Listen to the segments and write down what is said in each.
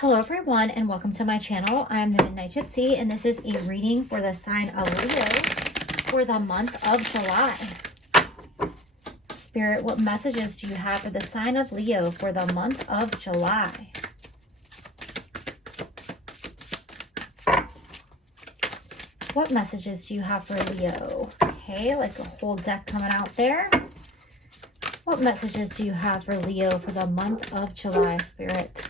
Hello everyone and welcome to my channel. I'm the Midnight Gypsy and this is a reading for the sign of Leo for the month of July. Spirit, what messages do you have for the sign of Leo for the month of July? What messages do you have for Leo? Okay, like a whole deck coming out there. What messages do you have for Leo for the month of July, Spirit?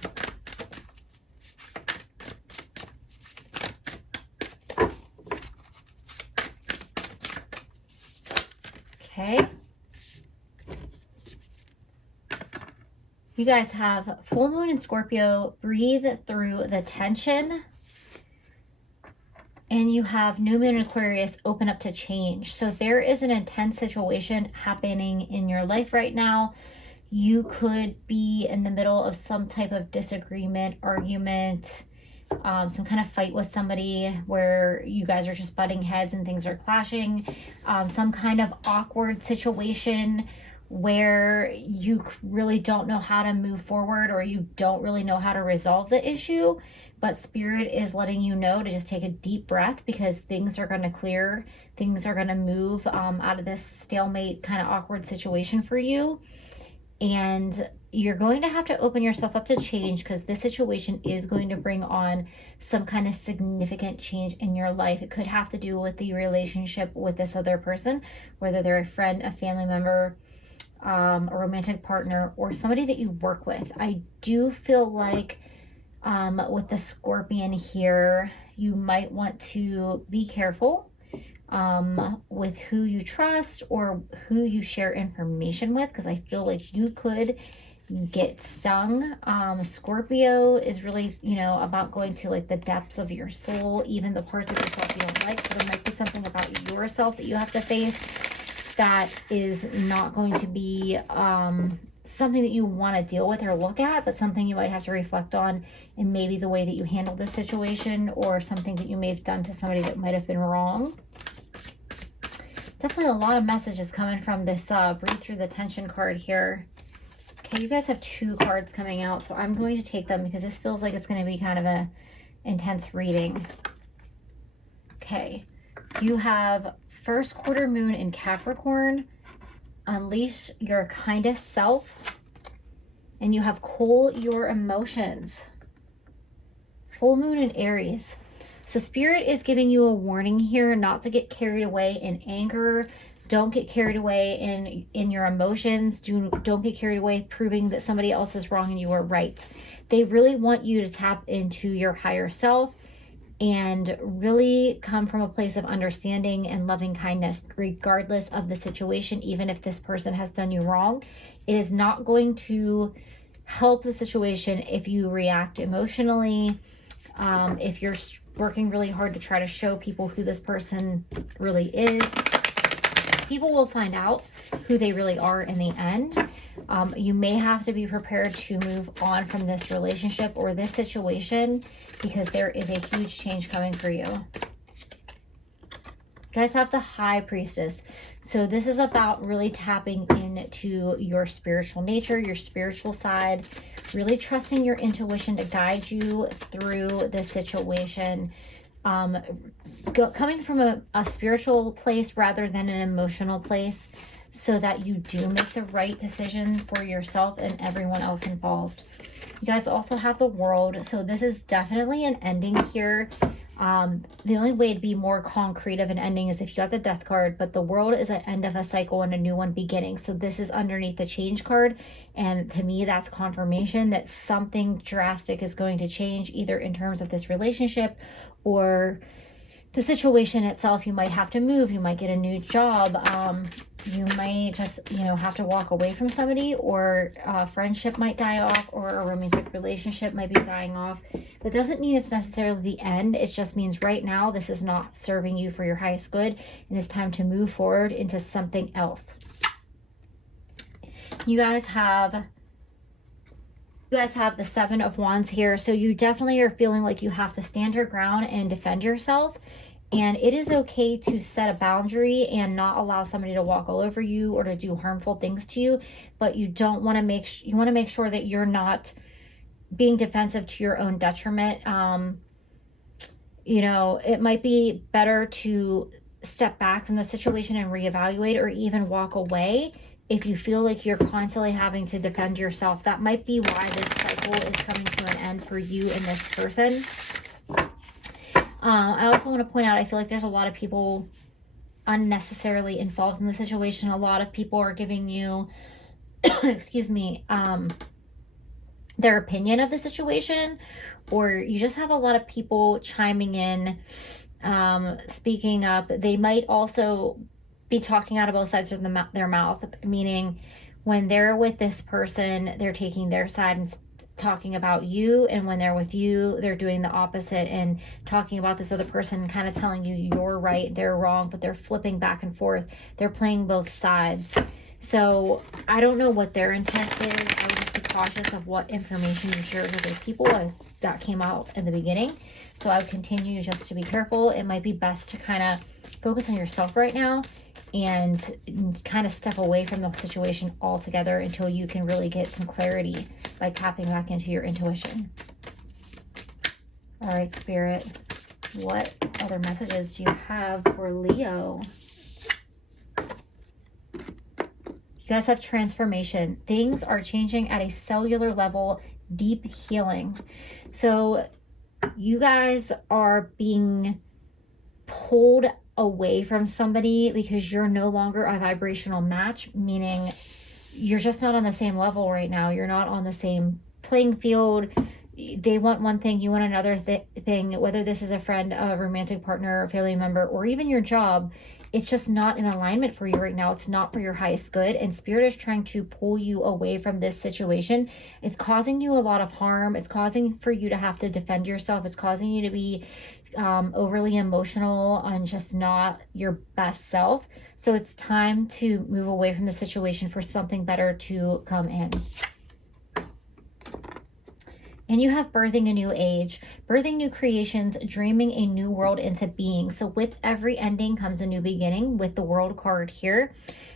Okay. You guys have full moon in Scorpio. Breathe through the tension. And you have new moon in Aquarius. Open up to change. So there is an intense situation happening in your life right now. You could be in the middle of some type of disagreement, argument, some kind of fight with somebody where you guys are just butting heads and things are clashing, some kind of awkward situation where you really don't know how to move forward or you don't really know how to resolve the issue, but Spirit is letting you know to just take a deep breath because things are going to clear, things are going to move out of this stalemate kind of awkward situation for you. And you're going to have to open yourself up to change because this situation is going to bring on some kind of significant change in your life. It could have to do with the relationship with this other person, whether they're a friend, a family member, a romantic partner, or somebody that you work with. I do feel like with the Scorpion here, you might want to be careful with who you trust or who you share information with, because I feel like you could get stung. Scorpio is really, about going to like the depths of your soul, even the parts of yourself you don't like. So there might be something about yourself that you have to face that is not going to be something that you want to deal with or look at, but something you might have to reflect on, and maybe the way that you handle this situation or something that you may have done to somebody that might have been wrong. Definitely a lot of messages coming from this breathe through the tension card here. Okay, you guys have two cards coming out, so I'm going to take them because this feels like it's going to be kind of a intense reading. Okay, you have first quarter moon in Capricorn, unleash your kindest self, and you have cool your emotions. Full moon in Aries. So Spirit is giving you a warning here not to get carried away in anger. Don't get carried away in your emotions. Don't get carried away proving that somebody else is wrong and you are right. They really want you to tap into your higher self and really come from a place of understanding and loving kindness, regardless of the situation. Even if this person has done you wrong, it is not going to help the situation if you react emotionally. If you're working really hard to try to show people who this person really is, people will find out who they really are in the end. You may have to be prepared to move on from this relationship or this situation because there is a huge change coming for you. You guys have the High Priestess. So this is about really tapping into your spiritual nature, your spiritual side, really trusting your intuition to guide you through this situation. Coming from a spiritual place rather than an emotional place so that you do make the right decision for yourself and everyone else involved. You guys also have the World. So this is definitely an ending here. The only way to be more concrete of an ending is if you got the Death card, but the World is an end of a cycle and a new one beginning. So this is underneath the Change card. And to me, that's confirmation that something drastic is going to change, either in terms of this relationship or the situation itself. You might have to move, you might get a new job, you might just, have to walk away from somebody, or a friendship might die off, or a romantic relationship might be dying off. That doesn't mean it's necessarily the end. It just means right now this is not serving you for your highest good, and it's time to move forward into something else. You guys have the Seven of Wands here. So you definitely are feeling like you have to stand your ground and defend yourself. And it is okay to set a boundary and not allow somebody to walk all over you or to do harmful things to you. But you don't want to you want to make sure that you're not being defensive to your own detriment. You know, it might be better to step back from the situation and reevaluate, or even walk away if you feel like you're constantly having to defend yourself. That might be why this cycle is coming to an end for you and this person. I also want to point out, I feel like there's a lot of people unnecessarily involved in the situation. A lot of people are giving you, excuse me, their opinion of the situation, or you just have a lot of people chiming in, speaking up. They might also be talking out of both sides of their mouth, meaning when they're with this person, they're taking their side and talking about you, and when they're with you, they're doing the opposite and talking about this other person, kind of telling you you're right, they're wrong, but they're flipping back and forth. They're playing both sides. So I don't know what their intent is. I would just be cautious of what information you share with other people. That came out in the beginning. So I would continue just to be careful. It might be best to kind of focus on yourself right now and kind of step away from the situation altogether until you can really get some clarity by tapping back into your intuition. All right, Spirit, what other messages do you have for Leo? You guys have transformation. Things are changing at a cellular level, deep healing. So you guys are being pulled away from somebody because you're no longer a vibrational match, meaning you're just not on the same level right now. You're not on the same playing field. They want one thing, you want another thing, whether this is a friend, a romantic partner, a family member, or even your job. It's just not in alignment for you right now. It's not for your highest good. And Spirit is trying to pull you away from this situation. It's causing you a lot of harm. It's causing for you to have to defend yourself. It's causing you to be overly emotional and just not your best self. So it's time to move away from the situation for something better to come in. And you have birthing a new age, birthing new creations, dreaming a new world into being. So with every ending comes a new beginning with the World card here.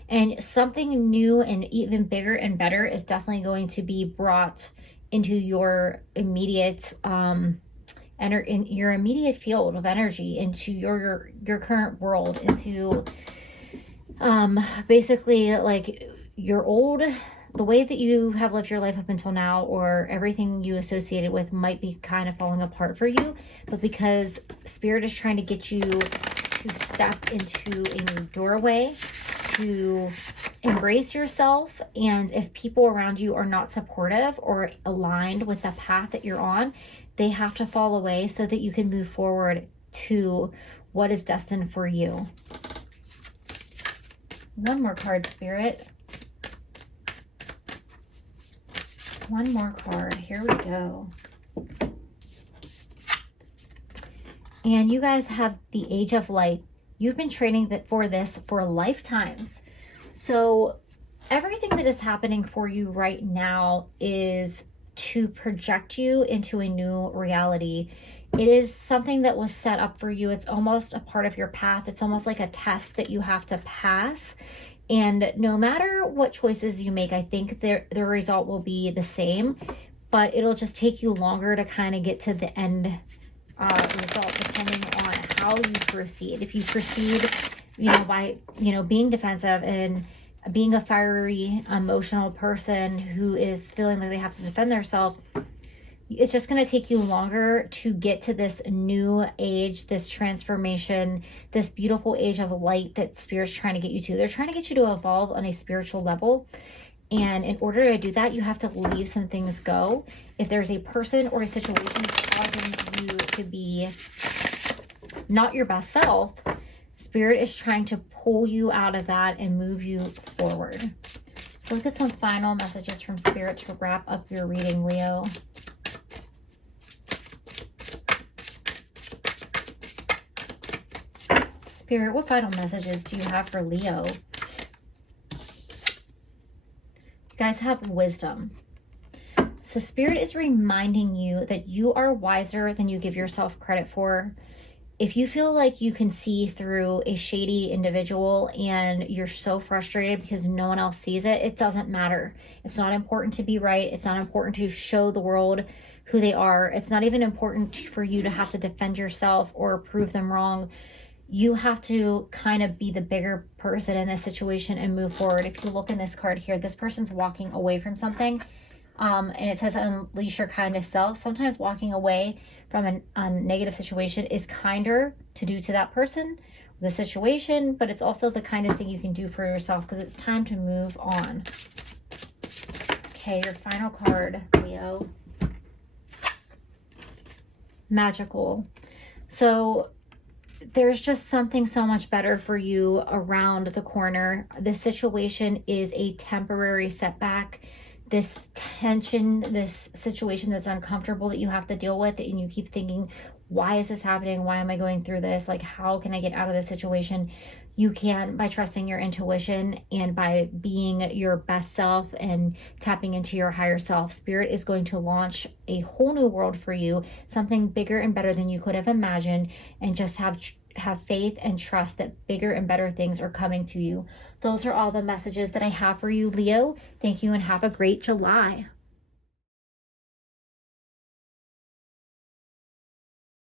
And something new and even bigger and better is definitely going to be brought into your immediate in your immediate field of energy, into your current world, into basically like your old, the way that you have lived your life up until now, or everything you associated with might be kind of falling apart for you. But because Spirit is trying to get you to step into a new doorway, to embrace yourself, and if people around you are not supportive or aligned with the path that you're on, they have to fall away so that you can move forward to what is destined for you. One more card, Spirit. One more card. Here we go. And you guys have the Age of Light. You've been training for this for lifetimes. So everything that is happening for you right now is to project you into a new reality. It is something that was set up for you. It's almost a part of your path. It's almost like a test that you have to pass. And no matter what choices you make, I think the result will be the same, but it'll just take you longer to kind of get to the end result, depending on how you proceed. If you proceed, by, being defensive and being a fiery, emotional person who is feeling like they have to defend themselves, it's just going to take you longer to get to this new age, this transformation, this beautiful age of light that Spirit's trying to get you to. They're trying to get you to evolve on a spiritual level. And in order to do that, you have to leave some things go. If there's a person or a situation that's causing you to be not your best self, Spirit is trying to pull you out of that and move you forward. So look at some final messages from Spirit to wrap up your reading, Leo. Spirit, what final messages do you have for Leo? You guys have wisdom. So Spirit is reminding you that you are wiser than you give yourself credit for. If you feel like you can see through a shady individual and you're so frustrated because no one else sees it, it doesn't matter. It's not important to be right. It's not important to show the world who they are. It's not even important for you to have to defend yourself or prove them wrong. You have to kind of be the bigger person in this situation and move forward. If you look in this card here, this person's walking away from something. And it says unleash your kindest self. Sometimes walking away from a negative situation is kinder to do to that person, the situation, but it's also the kindest thing you can do for yourself because it's time to move on. Okay, your final card, Leo. Magical. So there's just something so much better for you around the corner. This situation is a temporary setback. This tension, this situation that's uncomfortable that you have to deal with, and you keep thinking, why is this happening? Why am I going through this? Like, how can I get out of this situation? You can by trusting your intuition and by being your best self and tapping into your higher self. Spirit is going to launch a whole new world for you, something bigger and better than you could have imagined, and just have faith and trust that bigger and better things are coming to you. Those are all the messages that I have for you, Leo. Thank you and have a great July.